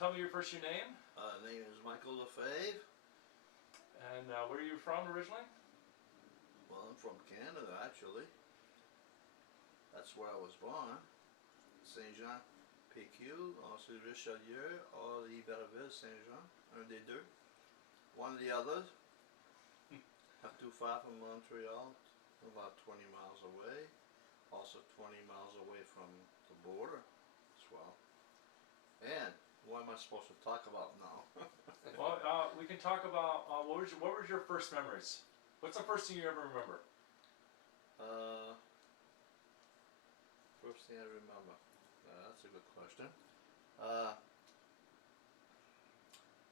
tell me first your name. Name is Michael Lefebvre. And where are you from originally? Well, I'm from Canada, actually. That's where I was born. Saint-Jean, PQ, ensuite Richelieu, or Iberville, Saint-Jean, un des deux. One of the others. Not too far from Montreal, about 20 miles away. Also 20 miles away from the border as well. And what am I supposed to talk about now? Well, we can talk about what was your first memories? What's the first thing you ever remember? First thing I remember. That's a good question.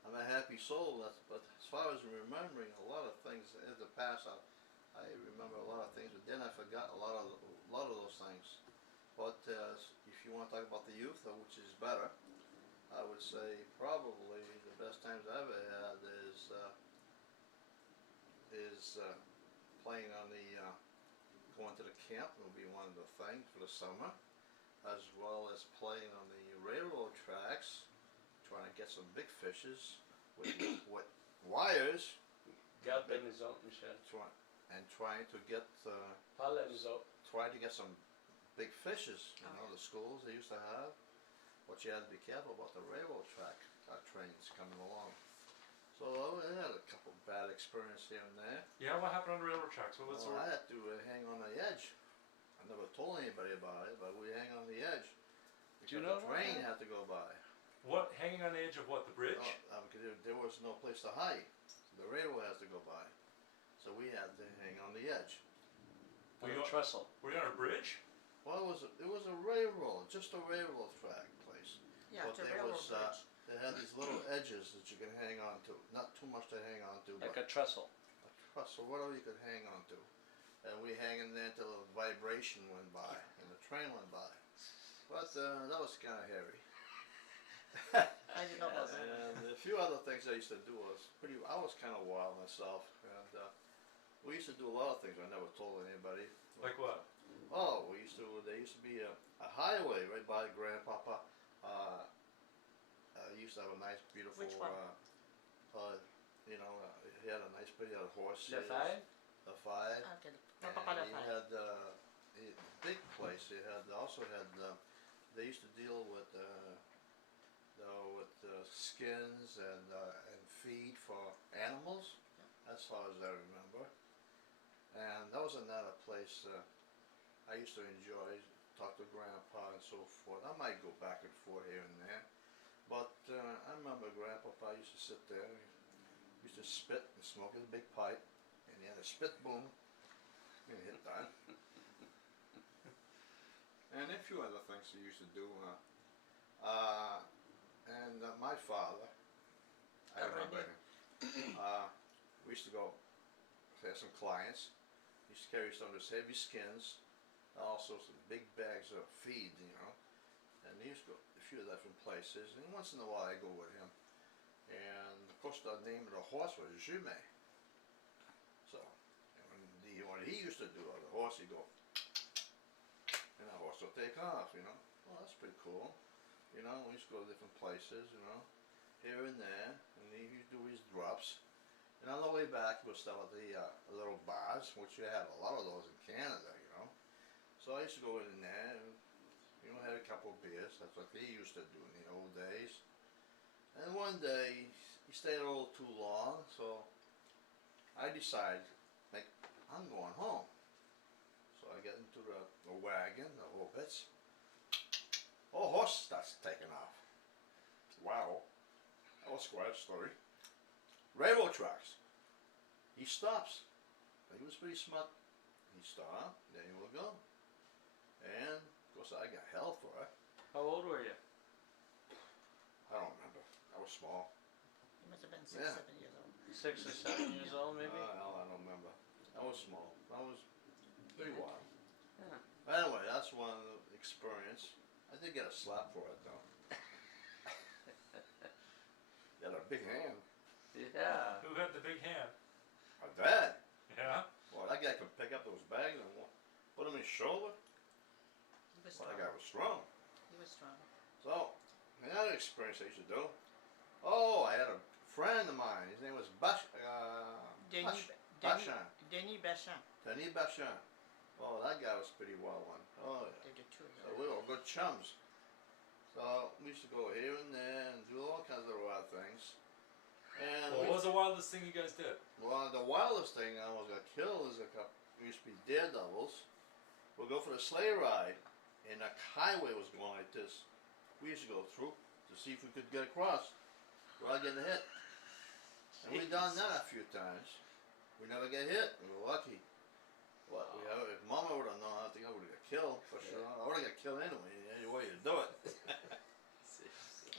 I'm a happy soul, but as far as remembering a lot of things in the past, I remember a lot of things, but then I forgot a lot of those things. But if you want to talk about the youth, which is better, I would say probably the best times I ever had is playing on the going to the camp would be one of the things for the summer, as well as playing on the railroad tracks, trying to get some big fishes with wires. Garder les autres, Michel. Trying to get Parle à nous autres. try to get some big fishes. You know, the schools they used to have. But you had to be careful about the railroad trains coming along. So I had a couple of bad experiences here and there. Yeah, what happened on the railroad tracks? What was I had to hang on the edge. I never told anybody about it, but we hang on the edge because Do you know the train had to go by. What, hanging on the edge of what, the bridge? Because there was no place to hide. The railroad has to go by. So we had to hang on the edge. On a trestle. Were you on a bridge? Well, it was a railroad, just a railroad track place. Yeah, but it's a there railroad was, bridge. they had these little edges that you can hang on to. Not too much to hang on to, Like but a trestle. a truss or whatever you could hang on to. And we hang in there until the vibration went by and the train went by. But that was kind of hairy. I didn't know about that. And a few other things I used to do I was kind of wild myself, and we used to do a lot of things I never told anybody. Like what? Oh, there used to be a highway right by Grandpapa. He used to have a nice, beautiful. Which one? He had a nice, he had a horse. Lefebvre? Lefebvre. Okay. And Papa he Lefebvre. had a big place. They used to deal with skins and feed for animals, as far as I remember. And that was another place I used to enjoy, talk to Grandpa and so forth. I might go back and forth here and there, but I remember Grandpapa used to sit there, he used to spit and smoke his big pipe, and he had a spit boom, and hit that. And a few other things he used to do. My father, I remember him. We used to go, have some clients. He used to carry some of his heavy skins, also some big bags of feed, And he used to go a few different places, and once in a while I go with him. And of course the name of the horse was Jumet. So, when he used to do it, the horse he'd go, and the horse would take off, Well, that's pretty cool. We used to go to different places, here and there, and he'd do his drops. And on the way back, we'd stop at the little bars, which you had a lot of those in Canada, So I used to go in there and, had a couple of beers. That's what he used to do in the old days. And one day, he stayed a little too long, so I decided, I'm going home. So I get into the wagon, the little bits. Oh, horse starts taking off. Wow. That was quite a story. Railroad tracks. He stops. He was pretty smart. He stopped, there he would go. And, of course, I got hell for it. How old were you? I don't remember. I was small. You must have been 6, Yeah. 7 years old. 6 or 7 years old, maybe? I don't remember. I was small. I was pretty wild. Yeah. Anyway, that's one experience. I did get a slap for it, though. He had a big hand. Yeah. Who had the big hand? My dad. Yeah? Well, that guy could pick up those bags and put them in his shoulder. He was Well, strong. that guy was strong. He was strong. So, another experience I used to do. Oh, I had a friend of mine. His name was Denis Bachin. Bachin. Denis Bachin. Oh, that guy was pretty well one. Oh, yeah. They did two of So them. we were good chums. So we used to go here and there and do all kinds of wild things. And What was the wildest thing you guys did? well, the wildest thing I almost got killed is we used to be daredevils. We'd go for the sleigh ride, and the highway was going like this. We used to go through to see if we could get across without getting hit. And we've done that a few times. We never get hit. We were lucky. What? If Mama would have known, I think I would have got killed for sure. I would have got killed anyway. Any way you do it.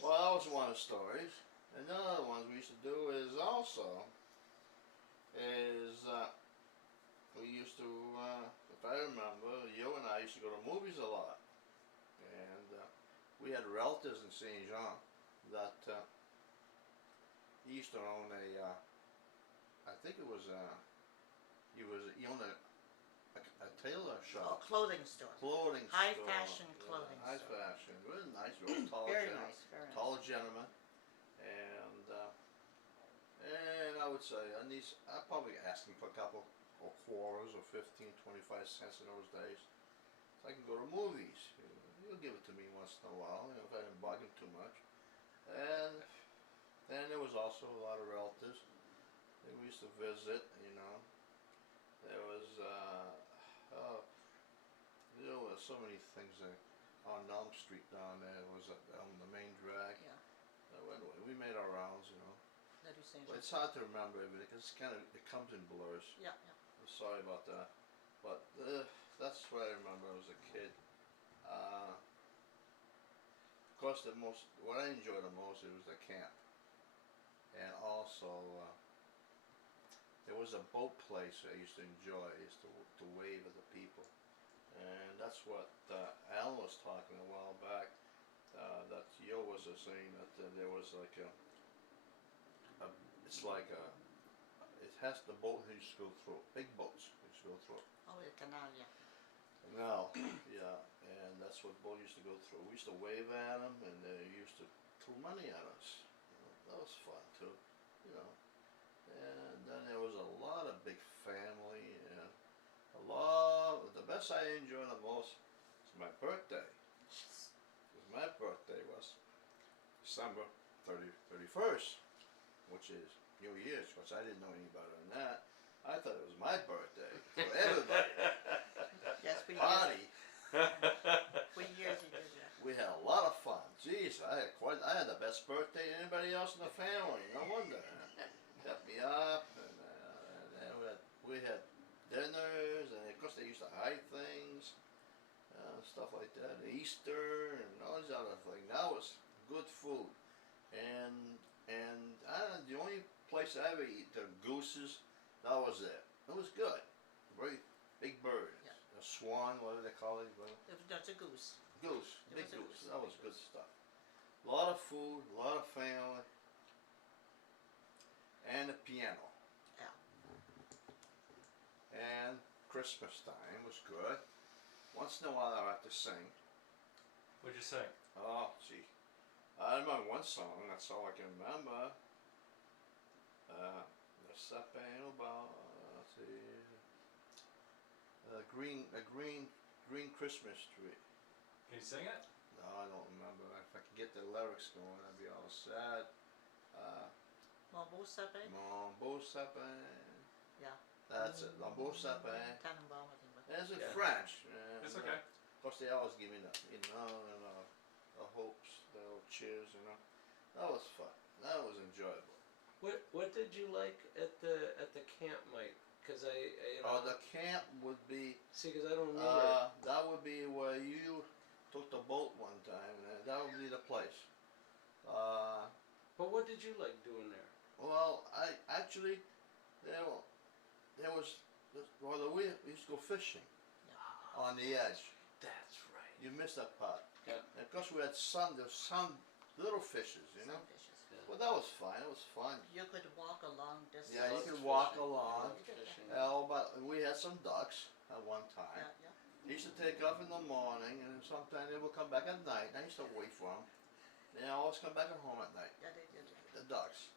Well, that was one of the stories. And the other ones we used to do is also we used to, if I remember, you and I used to go to movies a lot. And we had relatives in Saint Jean that he used to own I think it was he owned a tailor Oh, shop. clothing store. Clothing High store. fashion clothing High store. fashion. Really nice, real tall Very gentleman. nice, very nice. Tall gentleman. And I would say, I probably asked him for a couple of quarters or 15, 25 cents in those days. So I can go to movies. He'll give it to me once in a while, if I didn't bug him too much. And then there was also a lot of relatives that we used to visit, There was, there were so many things on Elm Street down there. It was on the main drag. Yeah. Anyway, we made our rounds, That is Saint But Jean. it's hard to remember everything because it comes in blurs. Yeah, yeah. I'm sorry about that. But that's what I remember as a kid. Of course, what I enjoyed the most it was the camp, and also there was a boat place I used to enjoy. I used to wave at the people, and that's what Alan was talking a while back. That Yo was saying that there was like it has the boat that used to go through, big boats used to go through. Oh, the canal, yeah. No, yeah, and that's what boat used to go through. We used to wave at them, and they used to throw money at us. That was fun too, And then there was a lot of big family, and the best I enjoyed the most was my birthday. Because my birthday was December 31st, which is New Year's, which I didn't know any better than that. I thought it was my birthday for everybody. Yes, we Party. For years you did that. We had a lot of fun. Jeez, I had the best birthday than anybody else in the family. No wonder. Kept me up, and then we had dinners, and of course they used to hide things, stuff like that. Easter and all these other things. That was good food, and the only place I ever eat the gooses. That was it. It was good. Very big bird. Yeah. A swan, whatever they call it. That's a goose. Goose, It big was a goose. goose, That big was good goose. stuff. A lot of food, a lot of family, and a piano. Yeah. And Christmas time was good. Once in a while I have to sing. What'd you say? Oh, gee. I remember one song, that's all I can remember. The Sapin about, let's see. A green Christmas tree. Can you sing it? No, I don't remember. If I could get the lyrics going, I'd be all sad. Mon beau sapin. Mon beau sapin. Yeah. That's it. Mon beau sapin. Tannenbaum, I think. It's in Yeah. French. It's okay. Of course, they always give me the hopes, the little cheers, That was fun. That was enjoyable. What did you like at the camp, Mike? Because The camp would be. see, because I don't remember. That would be where you took the boat one time, and that would be the place. But what did you like doing there? Well, I actually we used to go fishing on the edge. That's right. You missed that part. Yeah. And of course, there's some little fishes, Some fishes. Well, that was fun. It was fun. You could walk a long distance. Yeah, you Love could walk fishing. along. Love fishing. But we had some ducks at one time. Yeah, yeah. They used to take off in the morning, and sometimes they would come back at night. And I used to wait for them. They always come back home at night. Yeah, they did. The ducks.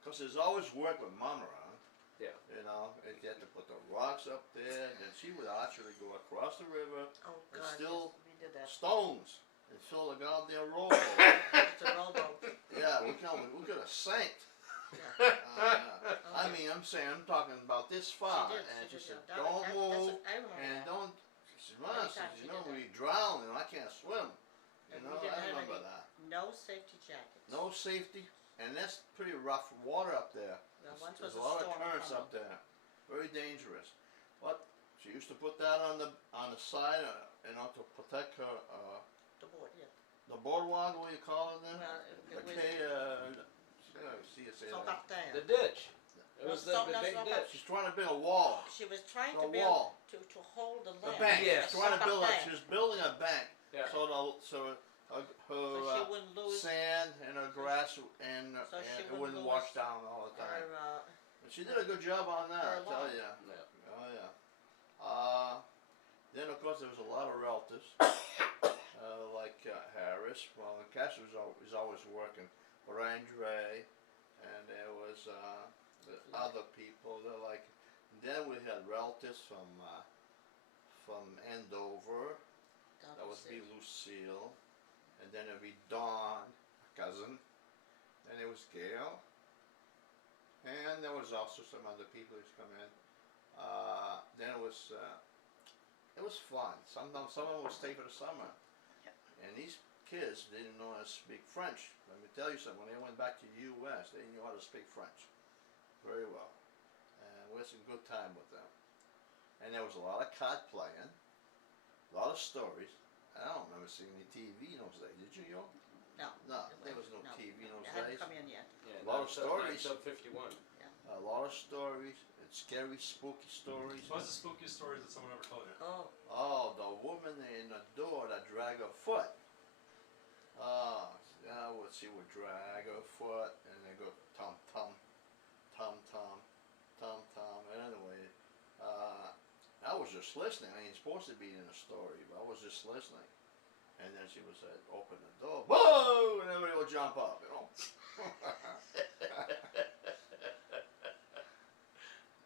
'Cause there's always work with Mom around. Yeah. You know, and you had to put the rocks up there, and then she would actually go across the river, Oh, And God, still yes, we did that. stones, and fill the goddamn road. It's a rowboat. Yeah, we could have sank. Yeah. I mean, I'm talking about this far, She did, and she she did, said, yeah. don't That's move, what- I remember and that. don't. She said, Mom, Every says, time she you know, did we drown, and I can't swim. You And know, we didn't I have remember any- that. No safety jackets. No safety, and that's pretty rough water up there. Yeah, once There's was a a lot of storm currents coming. up there, very dangerous. But she used to put that on the side, you know, to protect her The board, yeah. the boardwalk. What do you call it then? Well, it was See you say so that. back there. The ditch. It No, was the stop, no, big stop. ditch. She's trying to build a wall. She was trying The to build wall. to hold the The land. bank. Yes. She's trying to Stuck build up a. there. She was building a bank. Yeah. So her So her she wouldn't lose sand and her grass and So she it wouldn't wouldn't lose wash down all the time. her, And she did a good job on that, her I tell lawn. ya. Yeah. Oh yeah. Then of course there was a lot of relatives, like Harris. Well, Cash was always working for Andre, and there was the other people. They're like. Then we had relatives from Andover. That would be Lucille, and then there'd be Dawn, a cousin. Then there was Gail, and there was also some other people who's come in. Then it was fun. Sometimes some of them would stay for the summer, and these kids didn't know how to speak French. Let me tell you something. When they went back to the U.S., they knew how to speak French very well, and we had some good time with them. And there was a lot of card playing, a lot of stories. I don't remember seeing any TV in those days. Did you, Yo? no. No, it there was no no, TV in no, those it hadn't days. come in yet. Yeah, A lot of not stories. Sub 51. A lot of stories, and scary, spooky stories. What was the spookiest story that someone ever told you? Oh, Oh, the woman in the door that dragged her foot. Oh, yeah, she would drag her foot, and they go tum tum, tum tum, tum tum. And anyway, I was just listening. I ain't supposed to be in a story, but I was just listening. And then she would say, "Open the door, whoa!" and everybody would jump up, you know.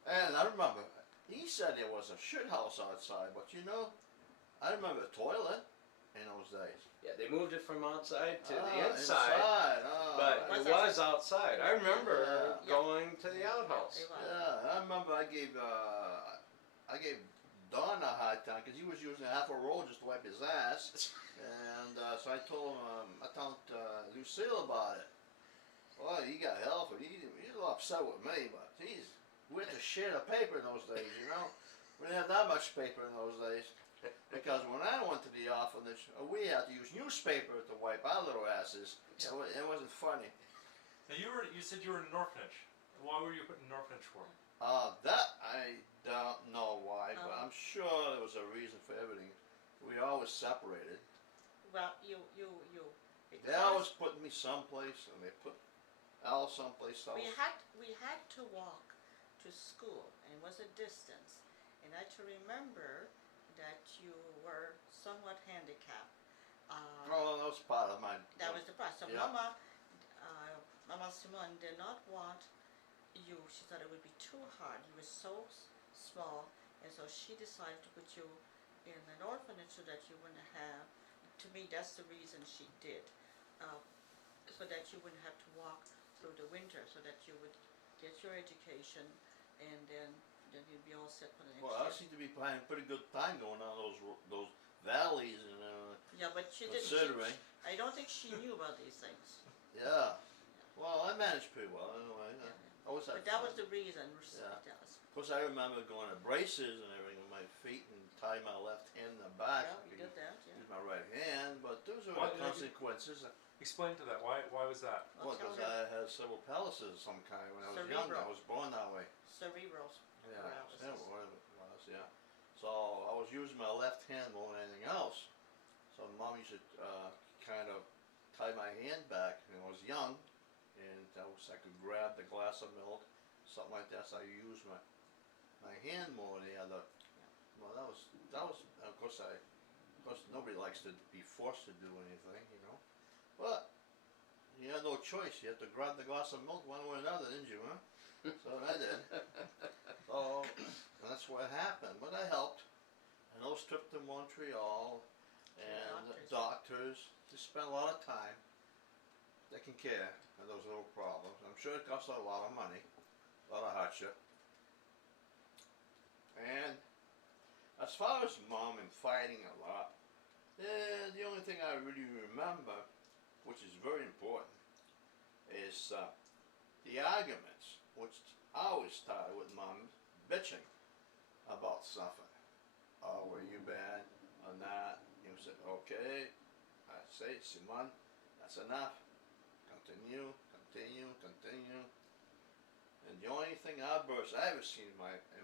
And I remember, he said there was a shit house outside, but you know, I remember a toilet in those days. Yeah, they moved it from outside to the Ah, inside, but Was it that- was outside. I remember Yeah. going to the outhouse. it was. Yeah, I remember I gave Don a hard time because he was using half a roll just to wipe his ass, and so I told Lucille about it. Well, he got hell for it. He was a little upset with me, but geez, we had to share the paper in those days, you know. We didn't have that much paper in those days. Because when I went to the office, we had to use newspaper to wipe our little asses. It wasn't funny. Now you said you were in an orphanage. Why were you put in an orphanage for? That I don't know why, but Oh. I'm sure there was a reason for everything. We always separated. Well, you. They always put me someplace, and they put Al someplace else. We had to walk to school, and it was a distance. And I to remember that you were somewhat handicapped. Oh, that was part of my. That was the price. So Yeah. Mama Simone did not want you. She thought it would be too hard. You were so small, and so she decided to put you in an orphanage so that you wouldn't have. To me, that's the reason she did, so that you wouldn't have to walk through the winter, so that you would get your education, and then you'd be all set for the next Well, I year. seem to be having a pretty good time going down those valleys and Yeah, but she didn't. considering. I don't think she knew about these things. Yeah. Well, I managed pretty well anyway. Yeah. I always had But that fun. was the reason. Yeah. That was, Of course, I remember going to braces and everything with my feet and tie my left hand in the back. yeah, you did that. Yeah. Use my right hand, but those were Why the did you- consequences. Explain to that. Why was that? Well, Well, tell because her. I had cerebral paralysis of some kind when I was young. I Cerebral. was born that way. Cerebral. Yeah, Paralysis. whatever it was, yeah. So I was using my left hand more than anything else. So Mom used to kind of tie my hand back when I was young, and I could grab the glass of milk, something like that. So I used my hand more than the other. Well, that was of course nobody likes to be forced to do anything, you know. But you had no choice. You had to grab the glass of milk one way or another, didn't you, huh? So I did. So that's what happened. But I helped. And those trips to Montreal and the doctors, just spent a lot of time taking care of those little problems. I'm sure it cost a lot of money, a lot of hardship. And as far as mom and fighting a lot, the only thing I really remember, which is very important, is the arguments, which I always started with mom bitching about something. Oh, were you bad or not? You said, okay. I say, Simon, that's enough. Continue, continue, continue. And the only thing outburst I ever seen in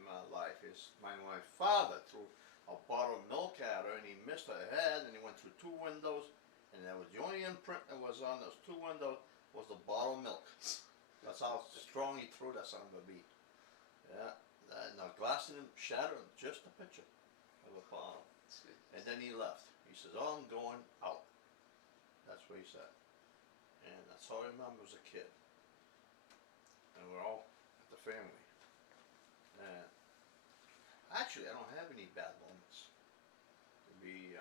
my life is my father threw a bottle of milk at her and he missed her head and he went through 2 windows and that was the only imprint that was on those 2 windows was the bottle of milk. That's how strong he threw that son of a beat. Yeah, the glass didn't shatter, just a picture of a bottle. And then he left. He says, oh, I'm going out. That's what he said. And that's all I remember as a kid. And we're all at the family. And actually, I don't have any bad moments to be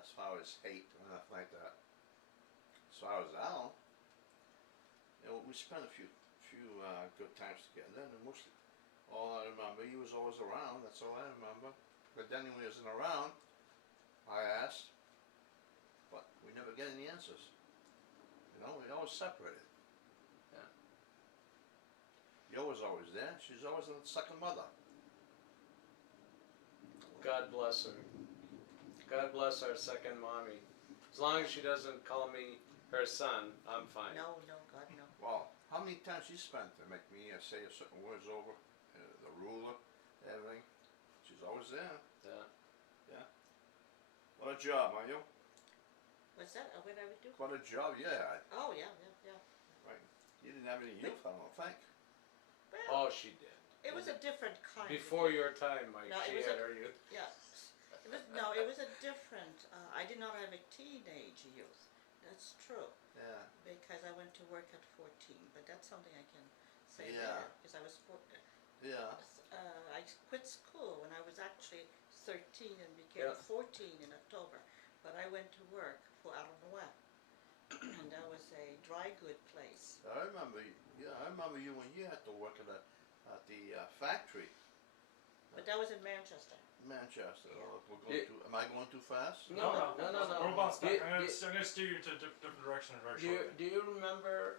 as far as hate or nothing like that. As far as Alan, we spent a few good times together, and mostly all I remember, he was always around. That's all I remember. But then when he wasn't around, I asked, but we never get any answers. You know, we always separated. Yeah. Yo was always there. She's always a second mother. God bless her. God bless our second mommy. As long as she doesn't call me her son, I'm fine. No, God, no. Well, how many times she spent to make me say a certain words over, the ruler, everything. She's always there. Yeah. Yeah. What a job, are you? What's that? What I would do? What a job you had. Oh, yeah. Right. You didn't have any youth, I don't think. Oh, Well, she did. it was a different kind. Before your time, Mike, No, she it was had her youth. Yeah. It was a different, I did not have a teenage youth. That's true. Yeah. Because I went to work at 14, but that's something I can say Yeah. there. Because I was, Yeah. I quit school when I was actually 13 and became 14 in October. But I went to work for Alain and that was a dry good place. I remember. Yeah, I remember you when you had to work at the factory. But that was in Manchester. Manchester. Yeah. Oh, we're going too. Am I going too fast? No. We're about stuck. I'm Do- gonna steer you to a different direction very Do you, shortly. do you remember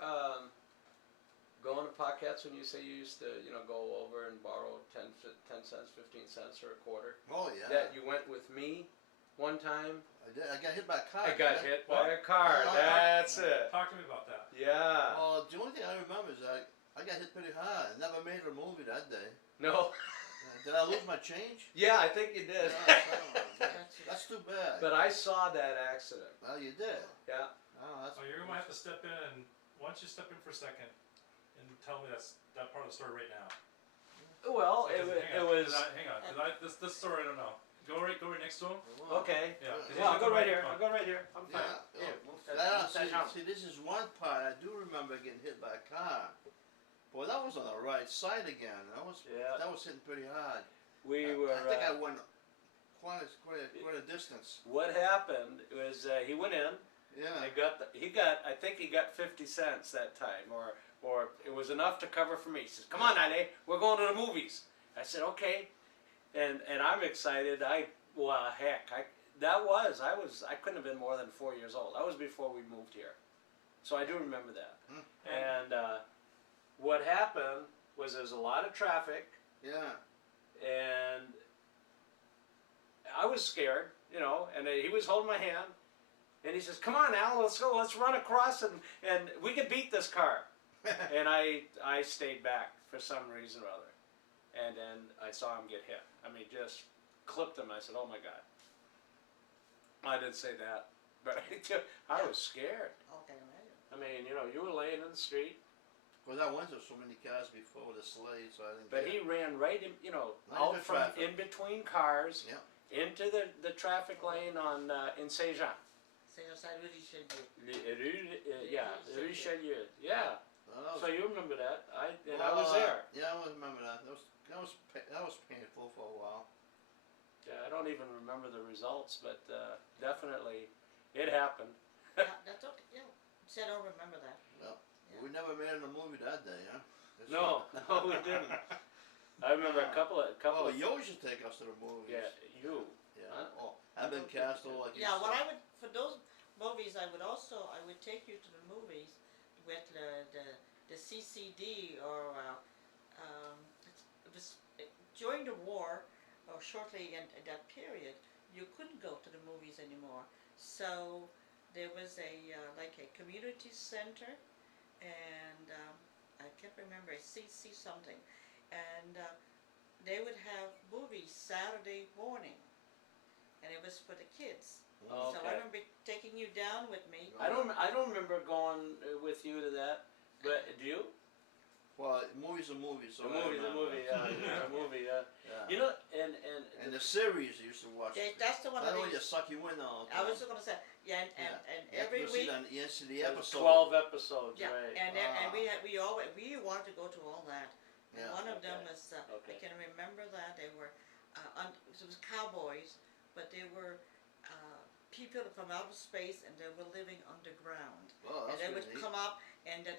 going to pockets when you say you used to, go over and borrow 10 cents, 15 cents, or a quarter? Oh yeah. That you went with me one time? I did. I got hit by a car. I got hit by a What? car. Oh, That's it. Talk to me about that. Yeah. Oh, the only thing I remember is I got hit pretty hard. I never made a movie that day. No. Did I lose my change? Yeah, I think you did. That's too bad. But I saw that accident. Well, you did. Yeah. Oh, that's. Oh, you're gonna have to step in, and why don't you step in for a second and tell me that part of the story right now? Well, it was. Hang on, because this story I don't know. Go right next to him. Okay. Yeah. 'cause he's Well, I'll go looking right here. at the I'll go right here. I'm fine. Yeah. Here. See, this is one part I do remember getting hit by a car. Boy, that was on the right side again. That was hitting pretty hard. We were. I think I went quite a distance. What happened was he went in. Yeah. I think he got 50 cents that time, or it was enough to cover for me. He says, "Come on, Ale, we're going to the movies." I said, "Okay," and I'm excited. I couldn't have been more than 4 years old. That was before we moved here, so I do remember that. And what happened was there was a lot of traffic. Yeah. And I was scared, and he was holding my hand, and he says, "Come on, Al, let's go, let's run across, and we can beat this car." And I stayed back for some reason or other, and then I saw him get hit. I mean, just clipped him. I said, "Oh my God." I didn't say that, but I was scared. Okay, I mean, you were laying in the street. Well, I went to so many cars before the sleigh, so I didn't. But he ran right in, out from in between cars, into the traffic lane on in Saint Jean. outside Richelieu. Yeah, Richelieu. Yeah. Well, So you remember that? I well, was there. Yeah, I remember that. That was painful for a while. Yeah, I don't even remember the results, but definitely it happened. Yeah, that's okay. Yeah, see, I don't remember that. Well, Yeah. we never made it in a movie that day, huh? That's No, right. no, we didn't. I remember a couple Oh, of. you should take us to the movies. Yeah, you. Yeah. Huh? Oh, I've been cast all like you Yeah, said. what I would for those movies, I would take you to the movies with the CCD or it was during the war or shortly in that period, you couldn't go to the movies anymore. So there was a like a community center, and I can't remember CC something, and they would have movies Saturday morning, and it was for the kids. Oh, So okay. I remember taking you down with me. I don't remember going with you to that. But do you? Well, movie's a movie, so The I movie, remember. the movie. Yeah. Yeah. You know, And the series you used to watch. That's the one That that one they, you suck you in all the I time. was just gonna say, yeah, and You have to every go see week, the, you see the There was episode. 12 episodes, yeah, right? and we wanted to go to all that. And Yeah. one of them Okay. was Okay. I can remember that they were it was cowboys, but they were people from outer space, and they were living underground. Oh, And that's they really would neat. come up, and then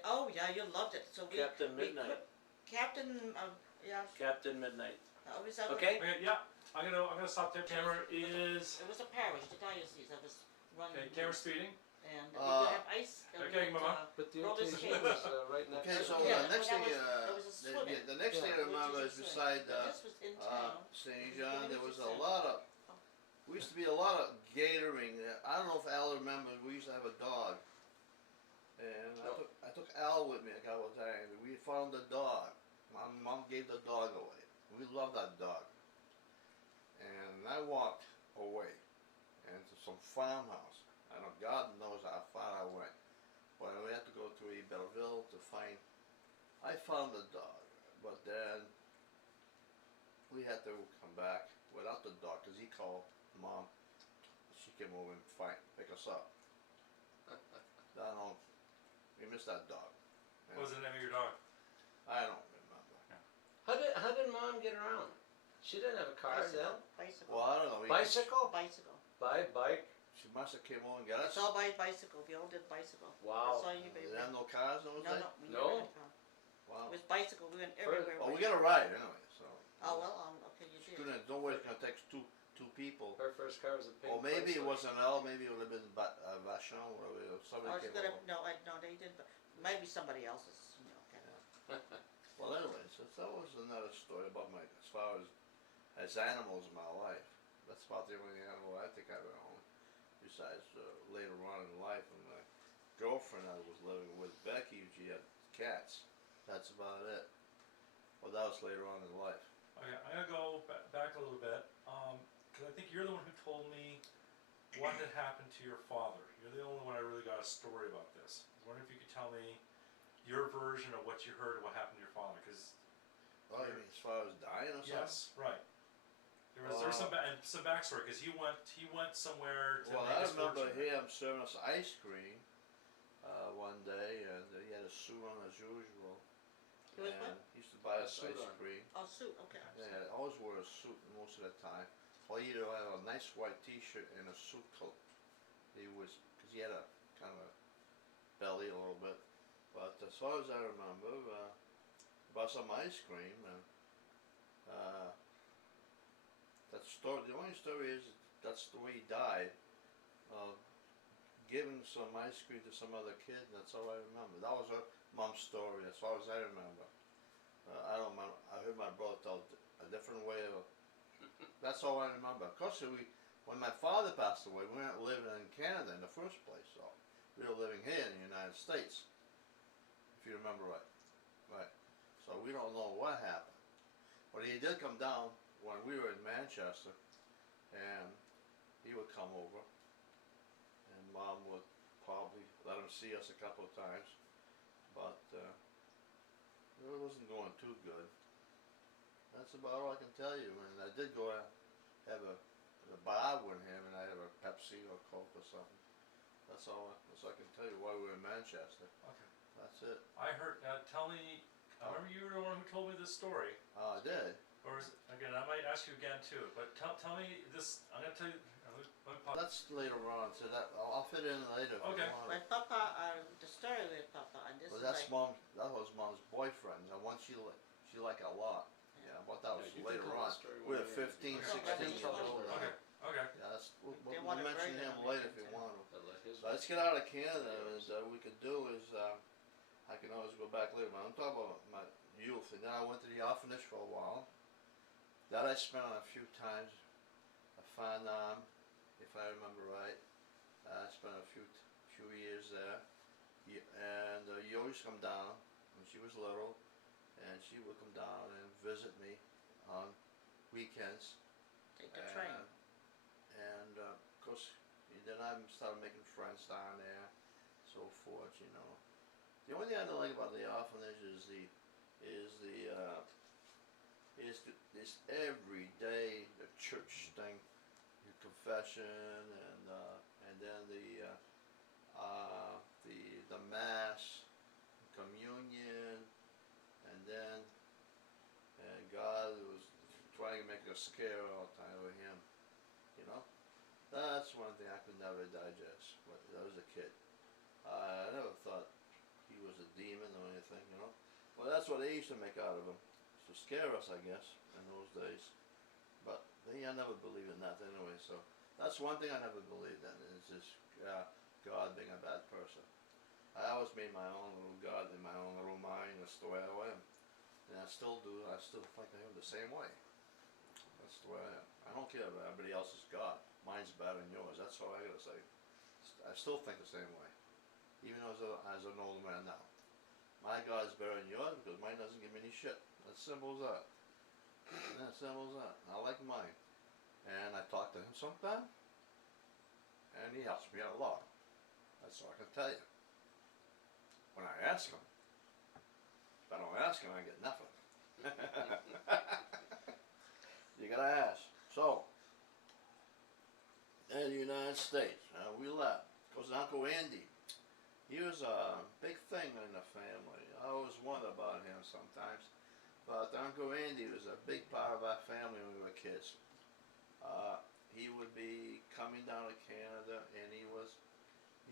you loved it. So Captain we Midnight. Captain yeah. Captain Midnight. Was that Okay. Okay, yeah. I'm gonna stop there. Camera is. It was a parish, the diocese that was running. Okay, camera speeding. And we would have ice. Okay, Mama. But the roller OTC skates. was right next Okay, to so it. Yeah, next but thing, there was a swimming. the next thing I Yeah. remember is beside This was in town. St. John, there was a Community lot of. We used to be a lot of gathering. I don't know if Al remembers. We used to have a dog, and No. I took Al with me a couple of times. We found the dog. My mom gave the dog away. We loved that dog, and I walked away into some farmhouse. I don't. God knows how far I went. But we had to go to Belleville to find. I found the dog, but then we had to come back without the dog because he called Mom. She came over and pick us up. I don't. We missed that dog. What was the name of your dog? I don't remember. How did Mom get around? She didn't have a car then. Bicycle. Well, I don't know. Bicycle? Bicycle. Bike. She must have came over and got us. It's all by bicycle. We all did bicycle. Wow. That's all you They baby. have no cars in those No, days? no, we No? never had a car. Wow. It was bicycle. We went everywhere. Oh, we with got a ride anyway. So. Oh well, okay, you did. No way it's gonna take two people. Her first car was a pink Or maybe it Chrysler. wasn't L. Maybe it would have been Vachon. Whatever. Somebody Oh, came gonna, over. no, they didn't. But maybe somebody else's. You know, kind of. Well, anyway, so that was another story about as far as animals in my life. That's about the only animal I think I've ever owned. Besides later on in life, when my girlfriend I was living with, Becky, she had cats. That's about it. Well, that was later on in life. Okay, I'm gonna go back a little bit, because I think you're the one who told me what had happened to your father. You're the only one I really got a story about this. I was wondering if you could tell me your version of what you heard of what happened to your father, because. Oh, you mean as far as dying or something? Yes, right. There was some backstory, because he went somewhere to Well, make I his remember fortune. him serving us ice cream one day, and he had a suit on as usual. He was And what? he used to buy A us suit ice on. cream. Oh, suit. Okay. Yeah, I always wore a suit most of the time. Or either have a nice white T-shirt and a suit coat. He was, because he had a kind of a belly a little bit. But as far as I remember, bought some ice cream, and that story. The only story is that's the way he died. Giving some ice cream to some other kid. That's all I remember. That was her mom's story, as far as I remember. I don't remember. I heard my brother tell a different way of. That's all I remember. Of course, when my father passed away, we weren't living in Canada in the first place. So we were living here in the United States, if you remember right. Right. So we don't know what happened. But he did come down when we were in Manchester, and he would come over, and Mom would probably let him see us a couple of times, but it wasn't going too good. That's about all I can tell you. And I did go out have a bar with him, and I have a Pepsi or Coke or something. That's all I can tell you why we're in Manchester. Okay. That's it. I heard, tell me, I remember you were the one who told me this story. I did. Or is it, again, I might ask you again too, but tell me this, I'm gonna tell you, let me pause. That's later on, so that I'll fit in later if Okay. you want. My Papa, the story with Papa, and this Well, is that's like, that was Mom's boyfriend. The one she liked a lot. Yeah, but that was Yeah, you can later tell on. the story when We're you're ready. 15, Okay. 16 years Okay. old now. Okay, okay. Yeah, that's, we'll They want a mention version him of it later if you too. want to. But let his But let's get out of Canada. Is we could do is I can always go back later. But I'm talking about my youth, and then I went to the orphanage for a while. That I spent on a few times. A Farnham, if I remember right. I spent a few years there. And you always come down when she was little, and she would come down and visit me on weekends. take the train. And of course, then I started making friends down there, so forth. You know, the only thing I don't like about the orphanage is this every day the church thing, the confession, and then the mass, communion, and then God was trying to make us scare all the time with him. You know, that's one thing I could never digest. When I was a kid, I never thought he was a demon or anything. You know, well that's what they used to make out of him, to scare us, I guess, in those days. But I never believed in that anyway. So that's one thing I never believed in, is this God being a bad person. I always made my own little God in my own little mind. That's the way I am. And I still do. I still think I am the same way. That's the way I am. I don't care about everybody else's God. Mine's better than yours. That's all I gotta say. I still think the same way, even as an older man now. My God's better than yours because mine doesn't give me any shit. As simple as that. As simple as that. I like mine, and I talk to him sometime, and he helps me out a lot. That's all I can tell you. When I ask him, if I don't ask him, I get nothing. You gotta ask. So, in the United States, we left. Because Uncle Andy, he was a big thing in the family. I always wonder about him sometimes. But Uncle Andy was a big part of our family when we were kids. He would be coming down to Canada, and he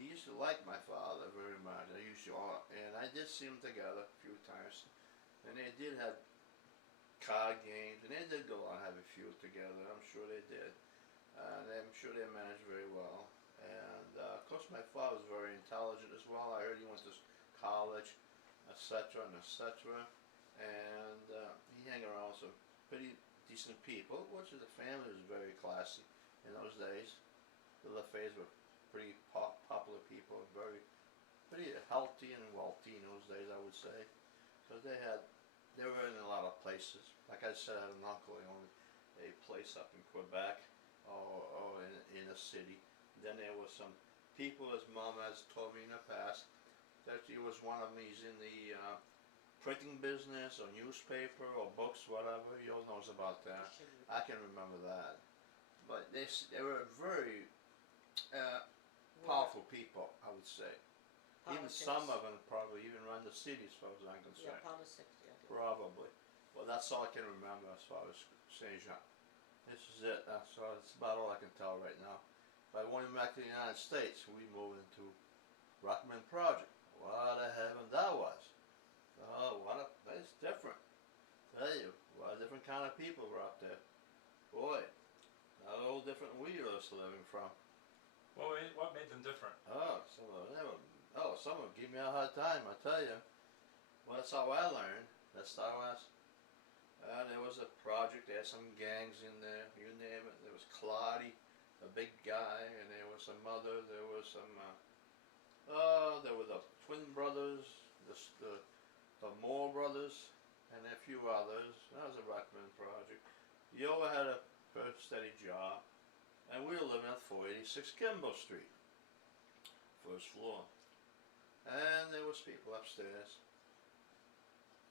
used to like my father very much. And I did see them together a few times. And they did have card games, and they did go out and have a few together. I'm sure they did. And I'm sure they managed very well. And of course my father was very intelligent as well. I heard he went to college, etc. and etc. And he hung around with some pretty decent people, which the family was very classy in those days. The Lefebvres were pretty popular people, pretty healthy and wealthy in those days, I would say. Because they were in a lot of places. Like I said, I had an uncle, he owned a place up in Quebec, or in a city. Then there was some people, as Mom has told me in the past, that he was one of them. He's in the printing business, or newspaper, or books, whatever. He all knows about that. I can remember that. But they were very powerful people, I would say. Even some of them probably even run the city, as far as I'm concerned. Yeah, politics, yeah. Probably. Well, that's all I can remember as far as Saint Jean. This is it. That's about all I can tell right now. But when we went back to the United States, we moved into Rockman Project. What a heaven that was! Oh, that's different. Tell you, what a different kind of people were up there. Boy, a little different than we used to living from. What made them different? Oh, some of them give me a hard time, I tell you. Well, that's how I learned. That's how there was a project, there had some gangs in there, you name it. There was Claudia, a big guy, and there was some other, there was some, there were the twin brothers, the Moore brothers, and a few others. That was a Rockman project. Yoa had a very steady job, and we were living at 486 Kimball Street, first floor. And there was people upstairs.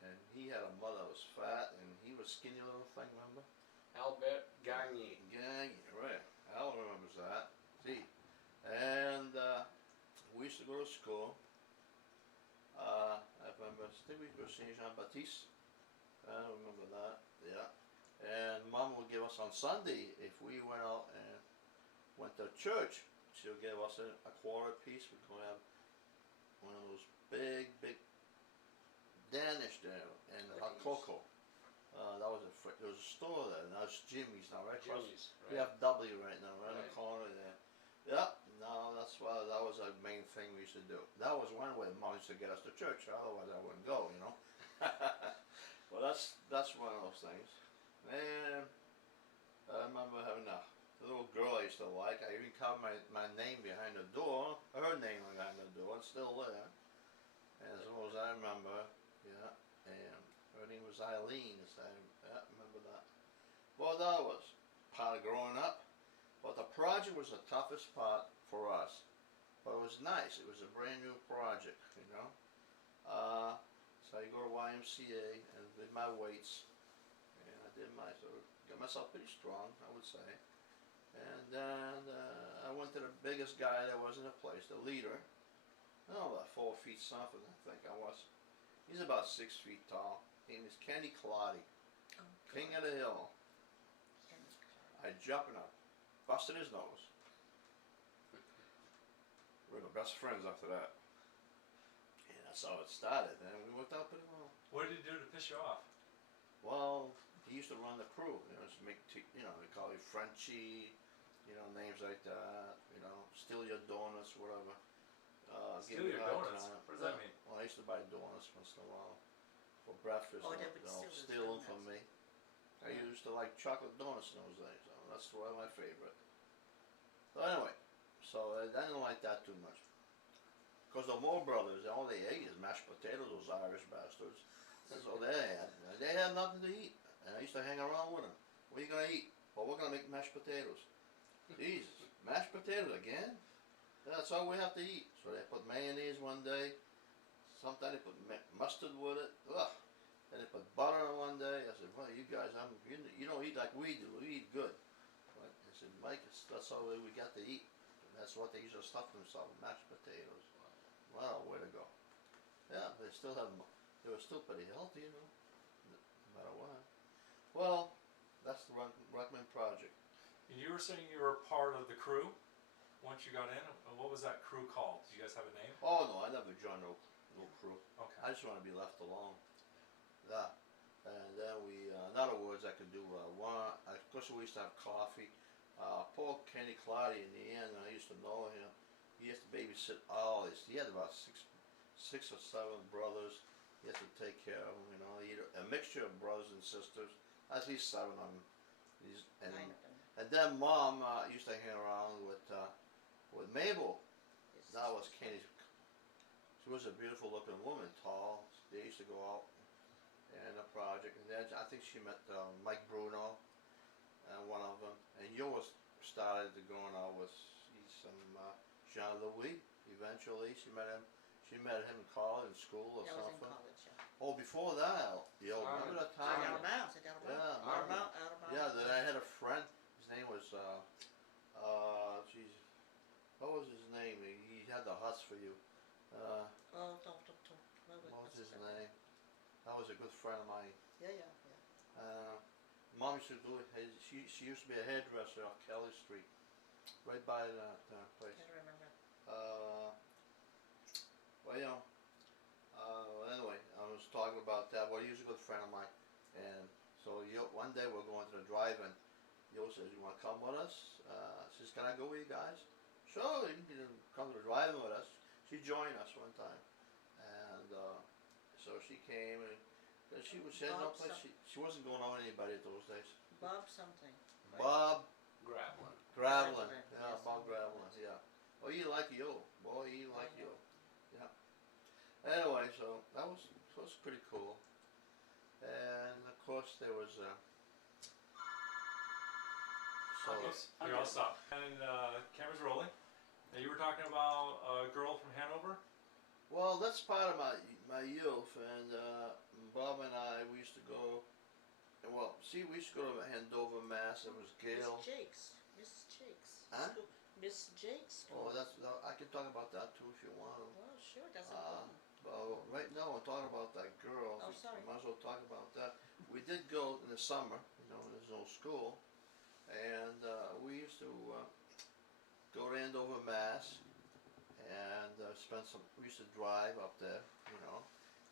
And he had a mother that was fat, and he was skinny little thing, remember? Albert Gagne. Gagne, right. Al remembers that. See. And we used to go to school. I remember, I think we go to Saint Jean Baptiste. I don't remember that. Yeah. And Mom would give us on Sunday, if we went out and went to church, she'll give us a quarter piece. We'd go have one of those big Danish there and hot cocoa. That was there was a store there, and that's Jimmy's now, right? Jimmy's, We right. have W right now, right in the Right. corner there. Yeah, no, that was our main thing we used to do. That was one way Mom used to get us to church, otherwise I wouldn't go, you know. Well, that's one of those things. And I remember having a little girl I used to like. I even carved my name behind the door, her name behind the door, it's still there. As long as I remember, yeah, and her name was Eileen, I remember that. Well, that was part of growing up, but the project was the toughest part for us. But it was nice, it was a brand new project, you know. So I go to YMCA and did my weights, and I did got myself pretty strong, I would say. And then I went to the biggest guy there was in the place, the leader. About 4 feet something, I think I was. He's about 6 feet tall. His name is Kenny Claudy, Oh, king God. of the hill. Kenny Clark. I jumped and I busted his nose. We were the best friends after that. And that's how it started, and we worked out pretty well. What did he do to piss you off? Well, he used to run the crew, you know, just they call you Frenchie, names like that, steal your donuts, whatever. Steal give me your a hard donuts? time. What does that mean? Well, I used to buy donuts once in a while for breakfast. Oh, they and, would steal steal them those from me. donuts. I used to like chocolate donuts in those days, so that's one of my favorite. But anyway, so I didn't like that too much. Because the Moore brothers, all they ate is mashed potatoes, those Irish bastards. That's all they had. They had nothing to eat. And I used to hang around with them. What are you going to eat? Well, we're going to make mashed potatoes. Jesus, mashed potatoes again? That's all we have to eat. So they put mayonnaise one day. Sometimes they put mustard with it. Ugh. And they put butter on one day. I said, well, you guys, you don't eat like we do. We eat good. But I said, Mike, that's all we got to eat. And that's what they used to stuff themselves with, mashed potatoes. Wow, way to go. Yeah, they were still pretty healthy, no matter what. Well, that's the Ruckman project. And you were saying you were part of the crew once you got in. What was that crew called? Do you guys have a name? Oh no, I never joined no crew. Okay. I just want to be left alone. Yeah. And then in other words, I could do of course we used to have coffee. Poor Kenny Claudy in the end, I used to know him. He used to babysit all this. He had about six or seven brothers. He had to take care of them, a mixture of brothers and sisters. At least 7 of them. 9 of them. And then Mom used to hang around with Mabel. His That was sisters. Kenny's. She was a beautiful looking woman, tall. They used to go out and a project. And then I think she met Mike Bruno, one of them. And yours started to going out with some Jean Louis. Eventually, she met him. She met him in college, in school, or That was in something. college, yeah. Oh, before that, remember that time? Out of bounds, out of bounds. Yeah, Out of bounds, out of bounds. Yeah, then I had a friend. His name was geez, what was his name? He had the huts for you. Oh, don't. What was his name? That was a good friend of mine. Yeah. Mom used to do it. She used to be a hairdresser on Kelly Street, right by that place. Can't remember. Well, anyway, I was talking about that. Well, he was a good friend of mine, and so one day we're going to the drive-in. Yo says, "You want to come with us?" Says, "Can I go with you guys?" Sure, you can come to the drive-in with us. She joined us one time, and so she came and she had no place. She wasn't going on with anybody at those days. Bob something. Bob Gravelin. Gravelin, Gravelin, yeah, yes, Bob I know Gravelin, that. yeah. Oh, he like you, boy, he like I you, know. yeah. Anyway, so that was pretty cool, and of course there was so Okay, here I'll stop. And camera's rolling. Now you were talking about a girl from Hanover. well, that's part of my youth, and Bob and I we used to go. We used to go to Andover, Mass. It was Gail. Miss Jakes. Huh? Miss Jake's Oh, school. I can talk about that too if you want to. Well, sure, that's important. Well, right now we're talking about that girl. Oh, sorry. We might as well talk about that. We did go in the summer, there's no school, and we used to go to Andover, Mass, and we used to drive up there,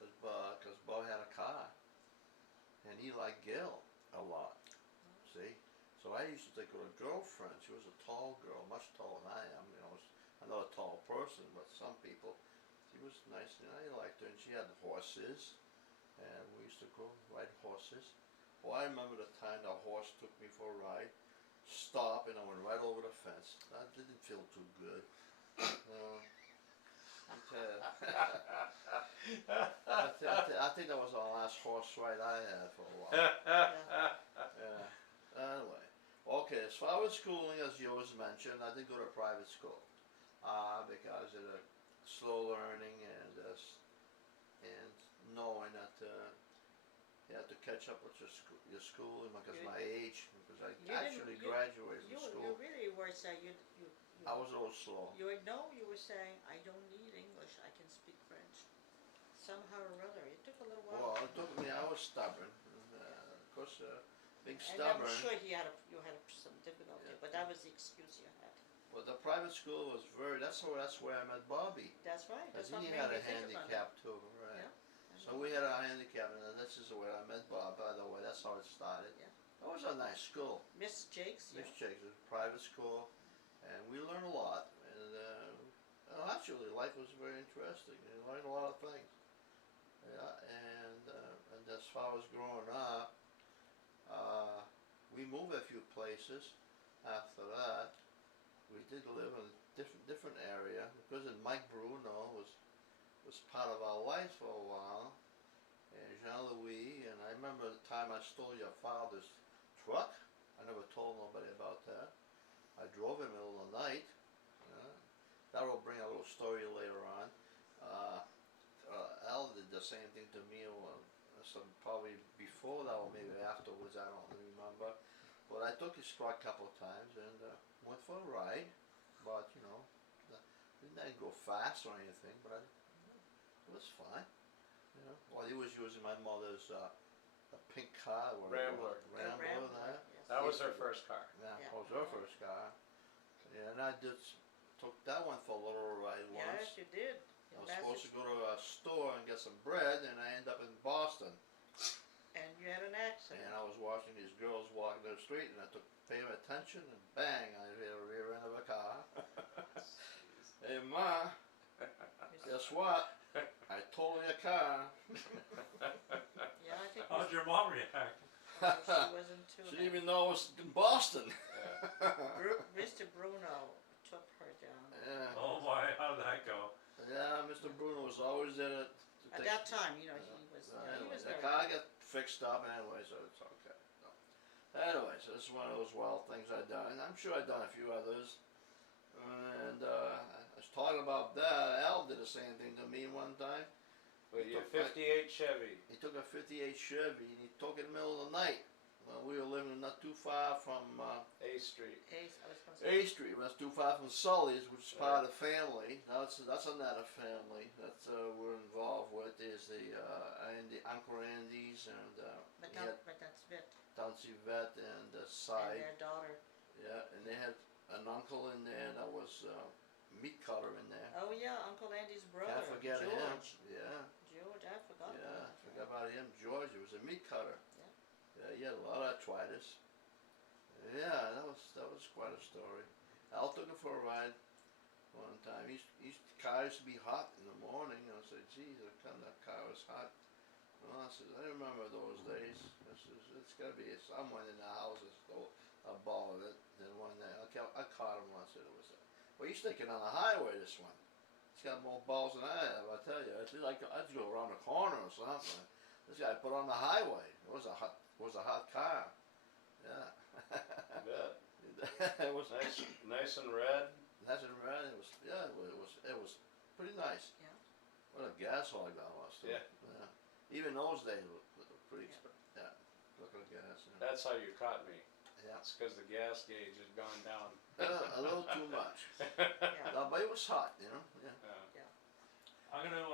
because Bo had a car, and he liked Gail a lot, see? So I used to take her a girlfriend. She was a tall girl, much taller than I am, I'm not a tall person, but some people, she was nice, and I liked her, and she had horses, and we used to go ride horses. Well, I remember the time the horse took me for a ride, stopped, and I went right over the fence. That didn't feel too good. I think that was the last horse ride I had for a while. Yeah. Anyway, okay. As far as schooling, as you always mentioned, I did go to private school because of the slow learning and knowing that you have to catch up with your school because of my age. Because I actually graduated from school. You really were saying I was a little slow. You were saying, I don't need English, I can speak French. Somehow or other, it took a little while. Well, it took me, I was stubborn. Of course, being And stubborn. I'm sure you had some difficulty, but that was the excuse you had. Well, the private school was that's where I met Bobby. That's right, that's Because what he made had me a think about it. handicap too, right? Yeah. So we had a handicap, and this is where I met Bob, by the way, that's how it started. Yeah. It was a nice school. Miss Jakes, yeah. Miss Jakes, it was a private school, and we learned a lot, and actually life was very interesting, and learned a lot of things. Yeah, and as far as growing up, we moved a few places after that. We did live in a different area, because Mike Bruno was part of our life for a while, and Jean-Louis, and I remember the time I stole your father's truck. I never told nobody about that. I drove him in the middle of the night. That will bring a little story later on. Al did the same thing to me, probably before that or maybe afterwards, I don't remember. But I took his truck a couple of times and went for a ride, but didn't go fast or anything, but it was fine. While he was using my mother's a pink car, Rambler. Rambler, yes. That was her first car. Yeah, Yeah. that was her first car. Yeah, and I just took that one for a little ride once. Yes, you did. I was supposed to go to a store and get some bread, and I ended up in Boston. And you had an accident. And I was watching these girls walking down the street, and I paid attention, and bang, I hit a rear end of a car. Hey, Ma, guess what? I totaled your car. Yeah, I think How'd your mom react? she wasn't too She didn't even know it was in Boston. Mr. Bruno took her down. Yeah. Oh my, how did that go? Yeah, Mr. Bruno was always in it. At that time, he was Anyway, the very car good. got fixed up anyway, so it's okay. So, anyway, so this is one of those wild things I've done. I'm sure I've done a few others. And I was talking about that. Al did the same thing to me one time. With your 58 Chevy. He took a 58 Chevy and he took it in the middle of the night. We were living not too far from A Street. Ace, I was gonna say. A Street. That's too far from Sully's, which is part of the family. Now that's another family that we're involved with. Is the Uncle Andy's and But that's Vit. Duncy Vet and And Side. their daughter. Yeah, and they had an uncle in there that was meat cutter in there. Oh yeah, Uncle Andy's brother. Can't forget George. him. Yeah. George, I forgot Yeah, about forgot about him. George, he was a meat cutter. Yeah. Yeah, he had a lot of arthritis. Yeah, that was quite a story. Al took it for a ride one time. The car used to be hot in the morning, and I said, "Geez, how come that car was hot?" Well, I said, "I remember those days. It's got to be someone in the house that stole a ball of it." Then one day, I caught him once, and it was. Well, he's thinking on the highway. This one. He's got more balls than I have. I tell you, it's like I'd go around the corner or something. This guy put on the highway. It was a hot car. Yeah. Yeah. It was Nice and red. nice and red. It was pretty nice. Yeah. What a gas hog that was. Too. Yeah. Even those days were pretty. Yeah. Look at gas. Yeah. That's how you caught me. Yeah. It's because the gas gauge has gone down. A little too much. Yeah. No, but it was hot, you know. Yeah. Yeah. I'm gonna